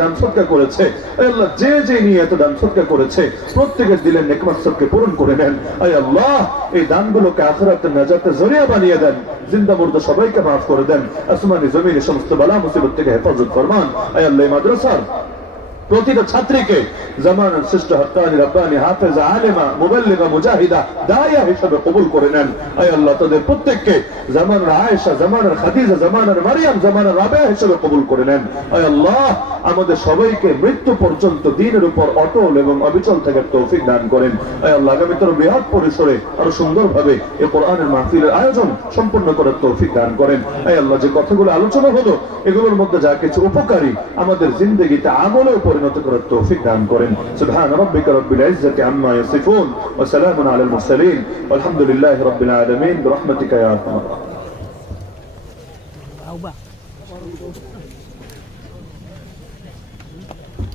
দান সদকা করেছে আল্লাহ, যে যে নিয়ে এত দান সদকা করেছে প্রত্যেকের দিলের নেক মাকসাদকে পূরণ করে নেন। আয় আল্লাহ, এই দানগুলোকে আখিরাতের নাজাতের জরিয়া বানিয়ে দেন। জিন্দা মুর্দা সবাইকে মাফ করে দেন। আসমানি জমিনে সমস্ত বালা মুসিবত থেকে হেফাজত ফরমান। আয় আল্লাহ, মাদ্রাসার প্রতিটা ছাত্রীকে জামানার শ্রেষ্ঠ হক্কানি রব্বানি হাফেজা আলেমা মুবাল্লিগা মুজাহিদা দাইয়া হিসেবে কবুল করে নেন। আয় আল্লাহ, তাদের প্রত্যেককে জামানার আয়েশা, জামানার খাদিজা, জামানার মারিয়াম, জামানার রাবেয়া হিসেবে কবুল করে নেন। আয় আল্লাহ, আমাদের সবাইকে মৃত্যু পর্যন্ত দ্বীনের উপর অটল এবং অবিচল থাকার তৌফিক দান করেন। আয় আল্লাহ, আগামীতর বৃহৎ পরিসরে আরো সুন্দরভাবে এই কোরআনের মাহফিলের আয়োজন সম্পন্ন করার তৌফিক দান করেন। আয় আল্লাহ, যে কথাগুলো আলোচনা হলো এগুলোর মধ্যে যা কিছু উপকারী আমাদের জিন্দেগিতে আমলে পরিণত করার তৌফিক দান করেন। সুবহান রাব্বিকা রাব্বিল ইজ্জাতি আম্মা ইয়াসিফুন ওয়া সালামুন আলাল মুরসালিন ওয়ালহামদুলিল্লাহি রাব্বিল আলামিন বিরহমাতিকা ইয়া আরহামার রাহিমিন।